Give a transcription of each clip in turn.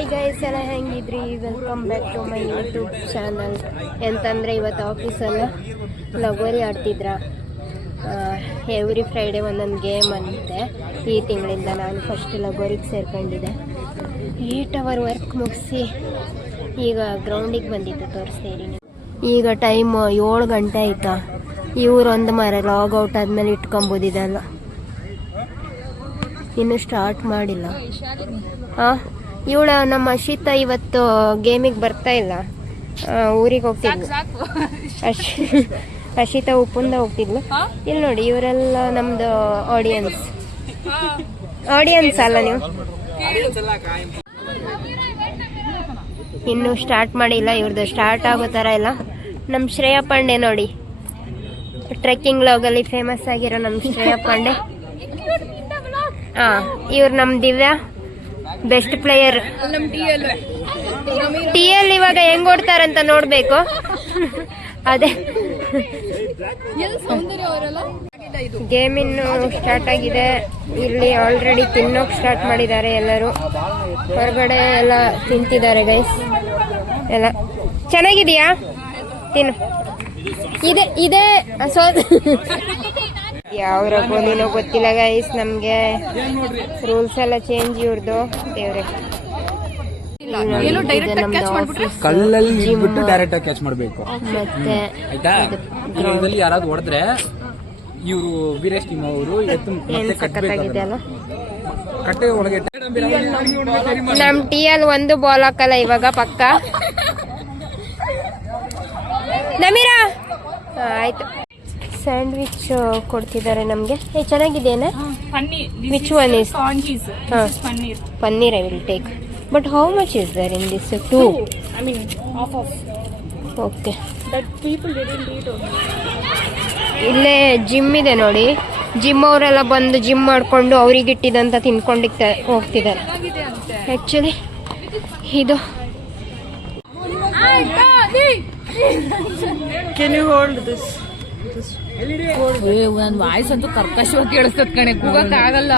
Hi guys, ಎಲ್ಲ ಹೆಂಗಿದ್ರಿ? Welcome back to my YouTube channel. ಎಂತಂದರೆ ಇವತ್ತು ಆಫೀಸಲ್ಲಿ ಲಗೋರಿ ಆಡ್ತಿದ್ರ. ಎವ್ರಿ ಫ್ರೈಡೇ ಒಂದೊಂದು ಗೇಮ್ ಅಂತೆ. ಈ ತಿಂಗಳಿಂದ ನಾನು ಫಸ್ಟ್ ಲಗೋರಿಗೆ ಸೇರ್ಕೊಂಡಿದ್ದೆ. 8 ಅವರ್ ವರ್ಕ್ ಮುಗಿಸಿ ಈಗ ಗ್ರೌಂಡಿಗೆ ಬಂದಿದ್ದು ತೋರಿಸ್ತೀರಿ. ಈಗ ಟೈಮ್ 7 ಗಂಟೆ ಆಯ್ತಾ. ಇವ್ರೊಂದು ಲಾಗೌಟ್ ಆದಮೇಲೆ ಇಟ್ಕೊಂಬೋದಿದಲ್ಲ, ಇನ್ನು ಸ್ಟಾರ್ಟ್ ಮಾಡಿಲ್ಲ. ಇವಳ ನಮ್ಮ ಅಶಿತ ಇವತ್ತು ಗೇಮಿಗೆ ಬರ್ತಾ ಇಲ್ಲ, ಊರಿಗೆ ಹೋಗ್ತಿದ್ಲು. ಅಶಿತ ಉಪ್ಪುಂದ ಹೋಗ್ತಿದ್ಲು. ಇಲ್ಲಿ ನೋಡಿ, ಇವರೆಲ್ಲ ನಮ್ದು ಆಡಿಯನ್ಸ್ ಅಲ್ಲ ನೀವು? ಇನ್ನು ಸ್ಟಾರ್ಟ್ ಮಾಡಿಲ್ಲ, ಇವ್ರದ್ದು ಸ್ಟಾರ್ಟ್ ಆಗೋ ಥರ ಇಲ್ಲ. ನಮ್ಮ ಶ್ರೇಯಾ ಪಾಂಡೆ ನೋಡಿ, ಟ್ರೆಕ್ಕಿಂಗ್ ಲಾಗಲ್ಲಿ ಫೇಮಸ್ ಆಗಿರೋ ನಮ್ಮ ಶ್ರೇಯಾ ಪಾಂಡೆ. ಇವ್ರು ನಮ್ಮ ದಿವ್ಯಾ, ಬೆಸ್ಟ್ ಪ್ಲೇಯರ್. ಟಿ.ಎಲ್ ಇವಾಗ ಹೆಂಗ್ ಓಡ್ತಾರಂತ ನೋಡ್ಬೇಕು. ಅದೇ ಗೇಮ್ ಇನ್ನು ಸ್ಟಾರ್ಟ್ ಆಗಿದೆ. ಇಲ್ಲಿ ಆಲ್ರೆಡಿ ತಿನ್ನೋಕ್ ಸ್ಟಾರ್ಟ್ ಮಾಡಿದ್ದಾರೆ ಎಲ್ಲರೂ. ಹೊರಗಡೆ ಎಲ್ಲ ತಿಂತಿದ್ದಾರೆ ಗೈಸ್. ಎಲ್ಲ ಚೆನ್ನಾಗಿದೆಯಾ? ತಿನ್ನು. ಇದೆ ಯಾವ ರಂಗೋಲಿನೋ ಗೊತ್ತಿಲ್ಲ ಗೈಸ್ ನಮ್ಗೆ. ರೂಲ್ಸ್ ಎಲ್ಲ ಚೇಂಜ್ ಇವ್ರದ್ದು. ದೇವ್ರೆ, ಕಲ್ಲಲ್ಲಿ ಡೈರೆಕ್ಟ್ ಆಗಿ ಕ್ಯಾಚ್ ಮಾಡಬೇಕು. ಮತ್ತೆ ಇದರಲ್ಲಿ ಯಾರಾದ್ರೂ ಹೊಡೆದ್ರೆ ಇವರು ವೀರೇಶ್ ಟೀಮ್ ಅವರು ಕಟ್ಟೆ ಒಳಗೆ. ನಮ್ ಟಿ.ಎಲ್ ಒಂದು ಬಾಲ್ ಹಾಕಲ್ಲ ಇವಾಗ ಪಕ್ಕ. ನಮೀರಾ ಆಯ್ತು. ಸ್ಯಾಂಡ್ವಿಚ್ ಕೊಡ್ತಿದ್ದಾರೆ ನಮಗೆ. ಚೆನ್ನಾಗಿದೆಯಾ? Which one is? Paneer I will take. But how much is there in this? 2. Okay. ಇಲ್ಲೇ ಜಿಮ್ ಇದೆ ನೋಡಿ. ಜಿಮ್ ಅವರೆಲ್ಲ ಬಂದು ಜಿಮ್ ಮಾಡಿಕೊಂಡು ಅವ್ರಿಗಿಟ್ಟಿದಂತ ತಿನ್ಕೊಂಡು ಹೋಗ್ತಿದ್ದಾರೆ. ಆ್ಯಕ್ಚುಲಿ ಇದು Can you hold this? ಒಂದ್ ವಾಯ್ಸ್ ಅಂತೂ ಕರ್ಕಶವಾಗಿ ಕೇಳಿಸ್ತದ ಕಣೆ, ಕೂಗಕ್ ಆಗಲ್ಲ.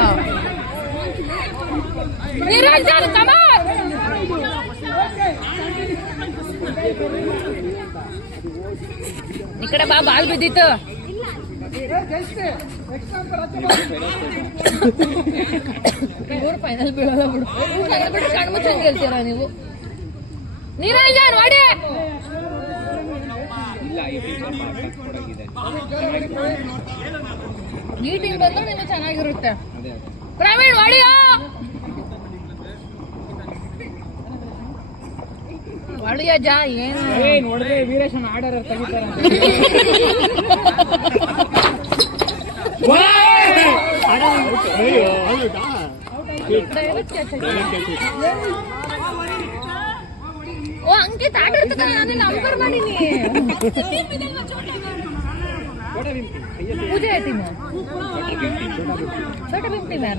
ಈ ಕಡೆ ಬಾ, ಬಾಲ್ ಬಿದ್ದಿತ್ತು. ಇವ್ರು ಫೈನಲ್ ಬೀಳಲ್ಲ ಬಿಡು. ಕಣ್ಮುಚ್ಚ ಹೇಳ್ತೀರಾ ನೀವು? ನೀರಾಜ ನೋಡಿ, ಮೀಟಿಂಗ್ ಬಂದ್ರೆ ನಿಮ್ಗೆ ಚೆನ್ನಾಗಿರುತ್ತೆ. ಪ್ರವೀಣ್ ಹೊಡಿಯೋ, ಹೊಡಿಯ ಜಾ. ಏನು ನೋಡಿದ್ರೆ ವೀರೇಶನ್ ಆರ್ಡರ್ ತೆಗಿತಾರೆ. ಓ ಅಂಕಿತ್ ಆಟ ಇರ್ತದ, ನಾನು ನಂಬರ್ ಮಾಡೀನಿ. ಪೂಜೆ ಐತಿ छोटा भीम टीम है.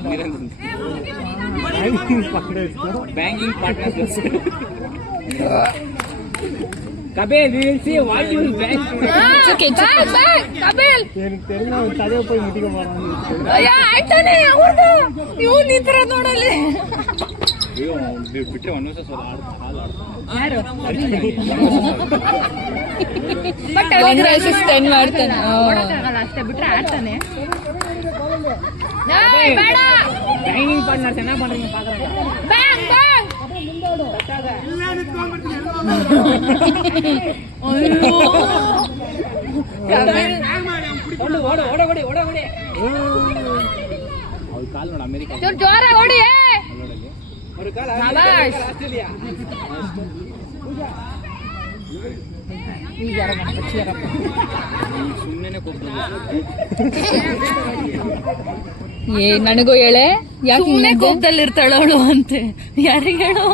Banking partners. Kabel, we will see what you will bank. It's okay. Kabel. तेरे ना ताजे ऊपर मीटिंग मारना. या आಯ್ತಾನೆ ಅವರದು. ಇವನು ಈ ತರ ನೋಡಲಿ. ಅಯ್ಯೋ, ಬಿಟ್ಟರೆ ಒಂದೊಂದು ಸಲ ಹಾಲ್ ಯಾರು? ಬಟ್ 1 versus 10 ಮಾಡ್ತಾನೆ. ಓಡಕ್ಕಾಗಲ್ಲ ಅಷ್ಟೇ, ಬಿಟ್ರೆ ಆಡ್ತಾನೆ. ಬೇಡ, ಬ್ಯಾಂಕಿಂಗ್ ಪಾರ್ಟ್ನರ್ ಚೆನ್ನಾಗಿ ಮಾಡ್ತೀನಿ ಪಾತ್ರ. Bank bank. ಕಾಲ್ ನೋಡ, ಅಮೆರಿಕ ಜೋರ ಹೊಡಿ. ನನಗೂ ಹೇಳೆ, ಯಾಕೆ ಕೋಪದಲ್ಲಿ ಇರ್ತಾಳ ಅವಳು ಅಂತೆ. ಯಾರಿಗೆ ಹೇಳು?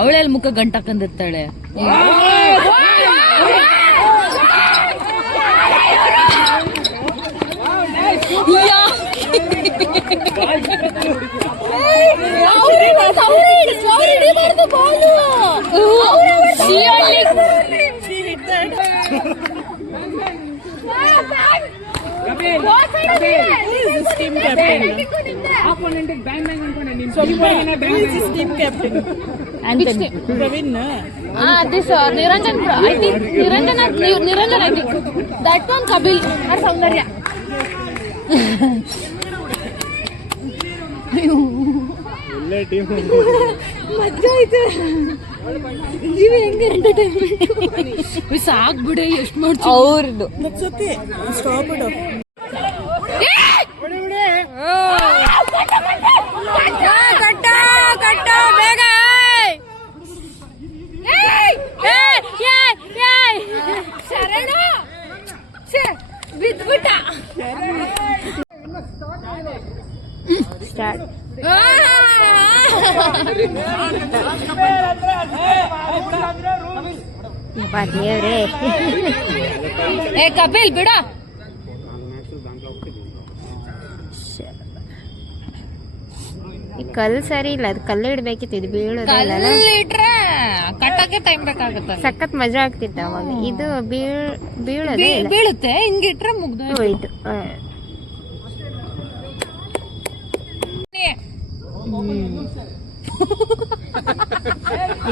ಅವಳೆಲ್ಲಿ ಮುಖ ಗಂಟಾಕಂದಿರ್ತಾಳೆ. ಟೀಮ್ ಕ್ಯಾಪ್ಟನ್ ಸ್ವಲ್ಪ team captain Antony Praveen this Niranjan I think Niranjan I think that one Kapil or Saundarya ಒಳ್ಳೆ ಟೀಮ್ ಮಜಾ ಐತೆ ನೀವು ಹೆಂಗೆ ಎಂಟರ್ಟೈನ್ಮೆಂಟ್ ಸಾಕ್ಬಿಡೆ ಎಷ್ಟು ಮಾಡ್ತೀವಿ ಅವ್ರದ್ದು ಮುಗ್ಸತ್ತೆ ಸ್ಟಾಪ್ ಇಡು ಕಟ್ಟ ಬೇಗ ಶರಣ ಬಿದ್ಬಿಟ್ಟ ಸ್ಟಾರ್ಟ್. ದೇವ್ರೇ ಏ ಕಪಿಲ್ ಬಿಡ ಈ ಕಲ್ಲು ಸರಿ ಇಲ್ಲ, ಅದು ಕಲ್ಲು ಇಡ್ಬೇಕಿತ್ತು, ಇದು ಬೀಳೋದಿಲ್ಲ. ಇಟ್ರೆ ಕಟ್ಟಕ್ಕೆ ಟೈಮ್ ಬೇಕಾಗುತ್ತೆ. ಸಖತ್ ಮಜಾ ಆಗ್ತಿತ್ತು ಅವಾಗ. ಇದು ಬೀಳೋದೇ ಇಲ್ಲ, ಬೀಳುತ್ತೆ. ಹಿಂಗಿಟ್ರೆ ಮುಗ್ದು ಹೋಯ್ತು.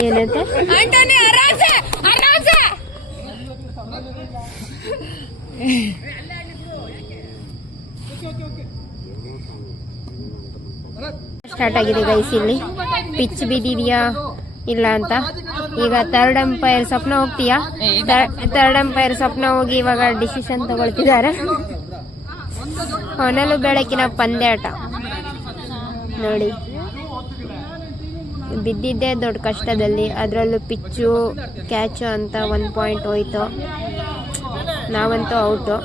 ಏನಂತೆ ಆಂಟನಿ ಆರಾಮ್ಸೆ ಆರಾಮ್ಸೆ ಸ್ಟಾರ್ಟ್ ಆಗಿದೆ ಗೈಸ್. ಇಲ್ಲಿ ಪಿಚ್ ಬಿದ್ದಿದ್ಯಾ ಇಲ್ಲ ಅಂತ. ಈಗ ಥರ್ಡ್ ಅಂಪೈರ್ ಸ್ವಪ್ನ ಹೋಗ್ತೀಯಾ? ಥರ್ಡ್ ಅಂಪೈರ್ ಸ್ವಪ್ನ ಹೋಗಿ ಇವಾಗ ಡಿಸಿಷನ್ ತಗೊಳ್ತಿದ್ದಾರೆ. ಹೊನಲು ಬೆಳಕಿನ ಪಂದ್ಯಾಟ ನೋಡಿ. ಬಿದ್ದಿದ್ದೇ ದೊಡ್ಡ ಕಷ್ಟದಲ್ಲಿ, ಅದರಲ್ಲೂ ಪಿಚ್ಚು ಕ್ಯಾಚು ಅಂತ 1 ಪಾಯಿಂಟ್ ಹೋಯ್ತು. ನಾವಂತೂ ಔಟು.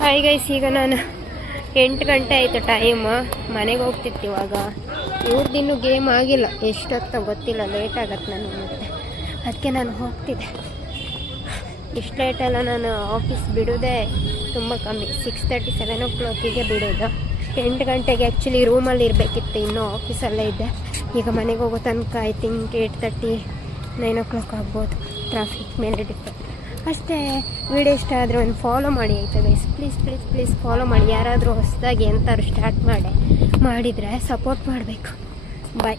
ಹಾಯ್ ಗೈಸ್, ಈಗ ನಾನು 8 ಗಂಟೆ ಆಯಿತು ಟೈಮ್. ಮನೆಗೆ ಹೋಗ್ತಿತ್ತು ಇವಾಗ. ಇವ್ರದ್ದಿನ್ನೂ ಗೇಮ್ ಆಗಿಲ್ಲ, ಎಷ್ಟೊತ್ತ ಗೊತ್ತಿಲ್ಲ, ಲೇಟ್ ಆಗತ್ತೆ ನನಗೆ. ಮತ್ತೆ ಅದಕ್ಕೆ ನಾನು ಹೋಗ್ತಿದ್ದೆ. ಇಷ್ಟು ಲೇಟೆಲ್ಲ ನಾನು ಆಫೀಸ್ ಬಿಡೋದೇ ತುಂಬ ಕಮ್ಮಿ. 6:30 7 o'clock ಬಿಡೋದು. 8 ಗಂಟೆಗೆ ಆ್ಯಕ್ಚುಲಿ ರೂಮಲ್ಲಿ ಇರಬೇಕಿತ್ತು, ಇನ್ನೂ ಆಫೀಸಲ್ಲೇ ಇದ್ದೆ. ಈಗ ಮನೆಗೆ ಹೋಗೋ ತನಕ ಐ ಥಿಂಕ್ 8:30 9 o'clock ಆಗ್ಬೋದು. ಟ್ರಾಫಿಕ್ ಮೇಲೆ ಡಿಪೆಂಡ್ ಅಷ್ಟೇ. ವಿಡಿಯೋ ಇಷ್ಟ ಆದರೆ ಒಂದು ಫಾಲೋ ಮಾಡಿ ಆಯಿತಾ ಗೈಸ್. ಪ್ಲೀಸ್ ಫಾಲೋ ಮಾಡಿ. ಯಾರಾದರೂ ಹೊಸದಾಗಿ ಎಂಥವ್ರು ಸ್ಟಾರ್ಟ್ ಮಾಡಿದರೆ ಸಪೋರ್ಟ್ ಮಾಡಬೇಕು. ಬಾಯ್.